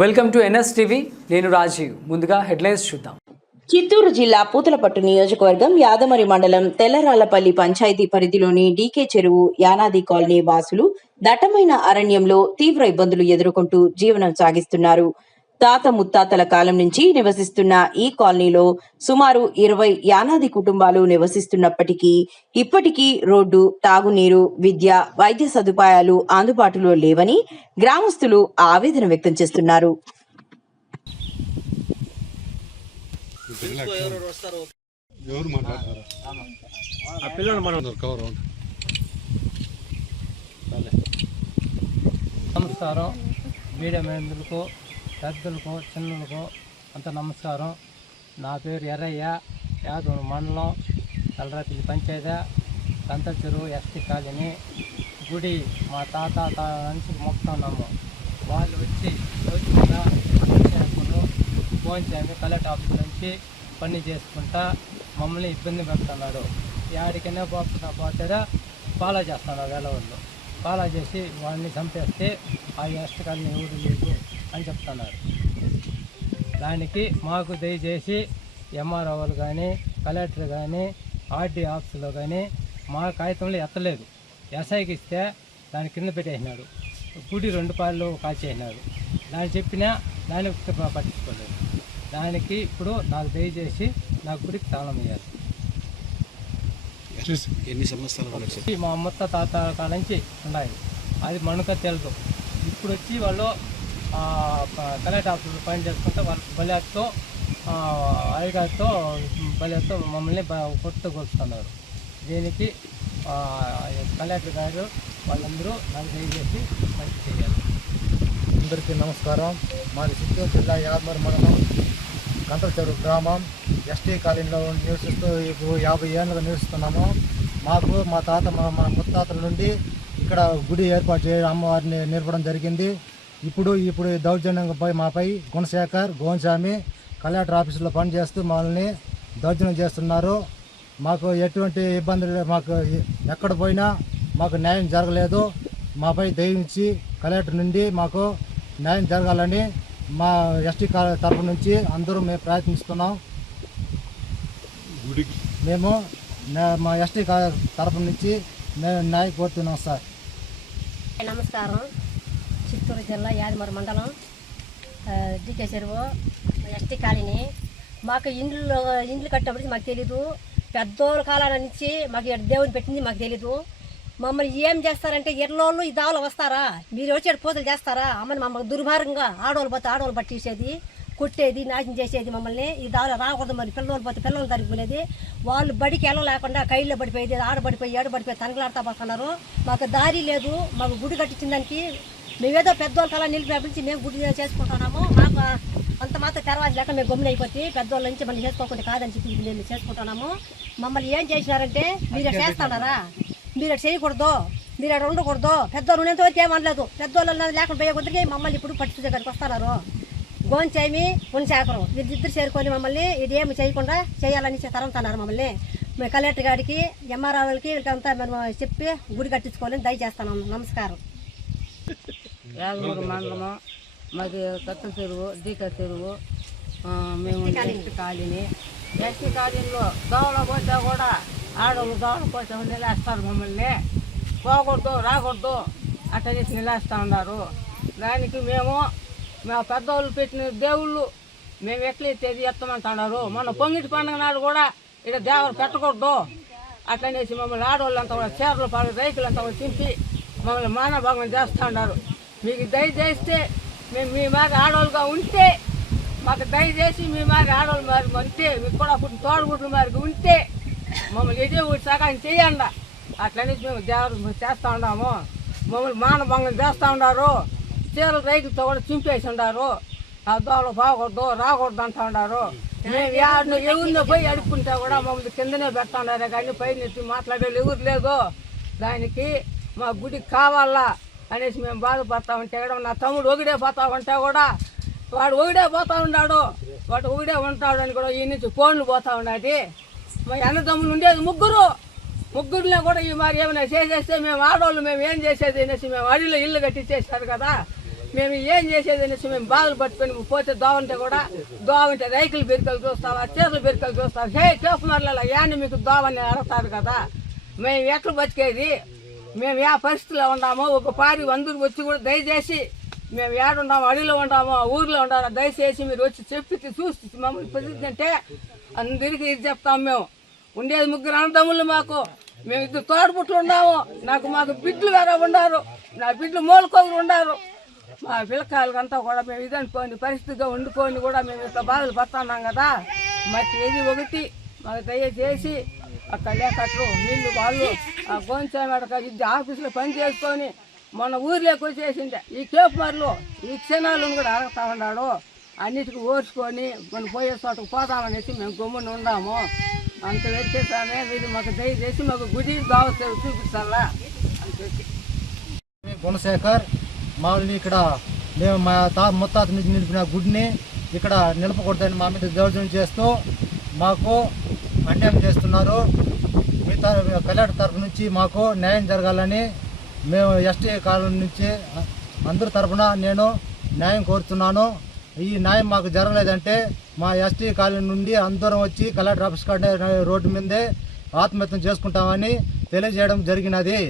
Welcome to NSTV. నేను రాజీవ్. ముందుగా headlines చూద్దాం. చిత్తూరు జిల్లా పూతలపట్టు నియోజకవర్గం యాదమరి మండలం తెల్లరాళ్లపల్లి పంచాయతీ పరిధిలోని డీకే చెరువు యానాది కాలనీ వాసులు దట్టమైన అరణ్యంలో తీవ్ర ఇబ్బందులు ఎదుర్కొంటూ జీవనం సాగిస్తున్నారు. తాత ముత్తాతల కాలం నుంచి నివసిస్తున్న ఈ కాలనీలో సుమారు 20 యానాది కుటుంబాలు నివసిస్తున్నప్పటికీ ఇప్పటికీ రోడ్డు, తాగునీరు, విద్య, వైద్య సదుపాయాలు అందుబాటులో లేవని గ్రామస్తులు ఆవేదన వ్యక్తం చేస్తున్నారు. నమస్కారం. మీడియా మిత్రులకు, పెద్దలకు, చిన్నలకు అంత నమస్కారం. నా పేరు ఎర్రయ్య. యాదమరి మండలం తెల్లరాళ్లపల్లి పంచాయతీ కంతల చెరువు ఎస్టీ కాలనీ గుడి మా తాత నుంచి మొక్కుతున్నాము. వాళ్ళు వచ్చి రోజుగా ఫోన్ చేయండి కలెక్టర్ ఆఫీస్ నుంచి పని చేసుకుంటా మమ్మల్ని ఇబ్బంది పెడుతున్నాడు. యాడికైనా పోతారా ఫాలో చేస్తున్నారు. వేళ వాళ్ళు ఫాలో చేసి వాడిని చంపేస్తే ఆ ఎస్టీ కాలనీ ఎవరు లేదు అని చెప్తున్నారు. దానికి మాకు దయచేసి ఎంఆర్ఓ వాళ్ళు కానీ, కలెక్టర్ కానీ, ఆర్డీ ఆఫీసులో కానీ మా కాగితంలో ఎత్తలేదు. ఎస్ఐకి ఇస్తే దాని కింద పెట్టేసినాడు. గుడి 2 పాలు కాల్చేసినాడు. దాన్ని చెప్పినా దాన్ని పట్టించుకోలేదు. దానికి ఇప్పుడు నాకు దయచేసి నా గుడికి తాళం వేయాలి. ఎన్ని సంవత్సరాలు మా అమ్మ తాత కాడ నుంచి ఉన్నాయి. అది మనకు తెలుసు. ఇప్పుడు వచ్చి వాళ్ళు కలెక్టర్ ఆఫీసులో పని చేసుకుంటే వాళ్ళు బలితో అయ్యగారితో బలితో మమ్మల్ని కొట్టుకొస్తున్నారు. దీనికి కలెక్టర్ గారు వాళ్ళందరూ నాకు దయచేసి పని చేయాలి. అందరికీ నమస్కారం. మాది చిత్తూరు జిల్లా యాదమరి మండలం కంతల చెరువు గ్రామం ఎస్టీ కాలనీలో నివసిస్తూ ఇప్పుడు 50 ఏళ్ళుగా నివసిస్తున్నాము. మాకు మా తాత మా ముత్తాతల నుండి ఇక్కడ గుడి ఏర్పాటు చేయడం, అమ్మవారిని నిలపడం జరిగింది. ఇప్పుడు దౌర్జన్యంపై మాపై గుణశేఖర్, గోన్స్వామి కలెక్టర్ ఆఫీసులో పనిచేస్తూ మమ్మల్ని దౌర్జన్యం చేస్తున్నారు. మాకు ఎటువంటి ఇబ్బందులు, మాకు ఎక్కడ పోయినా మాకు న్యాయం జరగలేదు. మాపై దయించి కలెక్టర్ నుండి మాకు న్యాయం జరగాలని మా ఎస్టీ తరఫు నుంచి అందరూ మేము ప్రయత్నిస్తున్నాం. మేము మా ఎస్టీ తరఫు నుంచి మేము న్యాయం కోరుతున్నాం సార్. నమస్కారం. చిత్తూరు జిల్లా యాదమరి మండలం డీకే చెరువు ఎస్టీ కాలనీ. మాకు ఇండ్లు కట్టేప్పటికి మాకు తెలీదు. పెద్దోళ్ళ కాలం నుంచి మాకు దేవుని పెట్టింది మాకు తెలీదు. మమ్మల్ని ఏం చేస్తారంటే ఎర్రోళ్ళు ఈ దావలో వస్తారా, మీరు వచ్చేది పూజలు చేస్తారా అమ్మని మమ్మల్ని దుర్మార్గంగా ఆడవాళ్ళు పోతే ఆడవాళ్ళు పట్టేసేది, కొట్టేది, నాశనం చేసేది. మమ్మల్ని ఈ దావలో రాకూడదు. మరి పిల్లలు పోతే పిల్లలు తరిగిపోయేది. వాళ్ళు బడికి వెళ్ళలేకుండా కైల్లో పడిపోయేది, ఆడబడిపోయి ఏడబడిపోయి తనగలాడుతా పోతున్నారు. మాకు దారి లేదు. మాకు గుడి కట్టించిన దానికి మేమేదో పెద్దోళ్ళ కళ నిలిపి మేము గుడి చేసుకుంటున్నాము. మాకు అంత మాత్రం తర్వాత లేక మేము గమ్మున అయిపోతే పెద్దోళ్ళ నుంచి మనం చేసుకోకుండా కాదని చెప్పి మేము చేసుకుంటున్నాము. మమ్మల్ని ఏం చేసినారంటే మీరు చేస్తున్నారా, మీరు చేయకూడదు, మీరు అక్కడ ఉండకూడదు. పెద్దోళ్ళు ఉన్నంతవరకు ఏమనలేదు. పెద్దోళ్ళు లేకుండా పోయే కొద్దికి మమ్మల్ని ఇప్పుడు పట్టు దగ్గరికి వస్తున్నారు. గోన్చేమి గుణశేఖరం వీళ్ళిద్దరు చేరుకొని మమ్మల్ని ఇది ఏమి చేయకుండా చేయాలని తరంతున్నారు. మమ్మల్ని మేము కలెక్టర్ గారికి, ఎంఆర్ఓ వాళ్ళకి వీళ్ళకంతా మేము చెప్పి గుడి కట్టించుకోవాలని దయచేస్తున్నాము. నమస్కారం. యాదమరి మండలము మాది కొత్త చెరువు, డీకే చెరువు. మేము ఎస్టీ కాలనీ. ఎస్టీ కాలనీలో దోవలు పోతే కూడా ఆడవాళ్ళు దోవలు పోతే నిలేస్తారు. మమ్మల్ని పోకూడదు, రాకూడదు అట్టనేసి నిలేస్తూ ఉన్నారు. దానికి మా పెద్దవాళ్ళు పెట్టిన దేవుళ్ళు మేము ఎట్లయితే ఎత్తమంటున్నారు. మన పొంగిటి పండుగ నాడు కూడా ఇక్కడ దేవుడు పెట్టకూడదు అట్లనేసి మమ్మల్ని ఆడవాళ్ళంతా కూడా చీరలు పాలు రైతులంతా కూడా చింపి మమ్మల్ని మానభంగం చేస్తూ ఉన్నారు. మీకు దయచేస్తే మేము మీ మాది ఆడవాళ్ళుగా ఉంటే, మాకు దయచేసి మీ మాది ఆడవాళ్ళు మరి ఉంటే, మీకు కూడా తోడుగుడ్లు మరి ఉంటే మమ్మల్ని ఎదే ఒకటి సహాయం చేయండి. అట్లనేసి మేము దేవుడు చేస్తూ ఉన్నాము. మమ్మల్ని మానభంగం చేస్తూ ఉన్నారు. చీరలు రైతులతో కూడా చింపేసి ఉన్నారు. ఆ దోవలు పోకూడదు, రాకూడదు అంటూ ఉన్నారు. మేము ఎవరినో పోయి అడుక్కుంటే కూడా మమ్మల్ని కిందనే పెడతా ఉన్నారు కానీ పైన మాట్లాడేది ఎవరు లేదు. దానికి మా గుడికి కావాలా అనేసి మేము బాధపడతా ఉంటే కూడా నా తమ్ముడు ఒకడే పోతా ఉంటే కూడా వాడు ఒకడే పోతా ఉన్నాడు, వాడు ఒకడే ఉంటాడు అని కూడా ఈ నుంచి ఫోన్లు పోతా ఉన్నది. మా అన్నదమ్ములు ఉండేది ముగ్గురులో కూడా ఈ మరి ఏమైనా చేసేస్తే మేము ఆడవాళ్ళు మేము ఏం చేసేది అనేసి మేము అడిలో ఇల్లు కట్టించేశారు కదా. మేము ఏం చేసేది అనేసి మేము బాధలు పట్టుకొని పోతే దోవంటే కూడా దోవంటే రైకులు బెరికలు చూస్తావా చేతులు బెరికలు చూస్తావా హే కేఫ్మర్లలో యాని మీకు దోవని అడతారు కదా మేము ఎట్లా బతికేది మేము ఏ పరిస్థితిలో ఉన్నామో ఒక పారి అందరూ వచ్చి కూడా దయచేసి మేము ఏడున్నాము అడవిలో ఉన్నామో ఊర్లో ఉన్నామో దయచేసి మీరు వచ్చి చెప్పి చూసి మమ్మల్ని ప్రతింటే అందరికీ ఇది చెప్తాం మేము ఉండేది 3 అన్నదమ్ములు మాకు మేము 2 తోడుపుట్లు ఉన్నాము మాకు బిడ్డలు వేరే ఉన్నారు నా బిడ్డలు మూలకొకరు ఉన్నారు మా పిల్లకాయలకంతా కూడా మేము ఇదనుకోని పరిస్థితిగా వండుకొని కూడా మేము ఇట్లా బాధలు పడుతున్నాం కదా మట్టి ఏది ఒకటి మాకు దయచేసి అక్కడ లేకట్లు నీళ్ళు వాళ్ళు ఆ గోంచామడక ఇది ఆఫీసులో పని చేసుకొని మొన్న ఊర్లోకి వచ్చేసిండే ఈ కేఫ్మర్లు ఈ క్షణాలను కూడా అడగతా ఉన్నాడు అన్నిటికీ ఓర్చుకొని మనం పోయే చోటకు పోదామనేసి మేము గమ్మున ఉన్నాము అంత వెరికేసామే మీరు మాకు దయచేసి మాకు గుడి దావసేవ చూపించాలా అని చెప్పి గుణశేఖర్ మామూలు ఇక్కడ మేము మా ముత్తాత నుంచి నిలిపిన గుడిని ఇక్కడ నిలపకూడదని మా మీద దౌర్జన్యం చేస్తూ మాకు అన్యాయం చేస్తున్నారు. మీ కళ్యాణ తరఫు నుంచి మాకు న్యాయం జరగాలని మేము ఎస్టీ కాలనీ నుంచి అందరి తరఫున నేను న్యాయం కోరుతున్నాను. ఈ న్యాయం మాకు జరగలేదంటే మా ఎస్టీ కాలనీ నుండి అందరం వచ్చి కలెక్టర్ ఆఫీస్ కాడ రోడ్డు మీదే ఆత్మహత్యం చేసుకుంటామని తెలియజేయడం జరిగినది.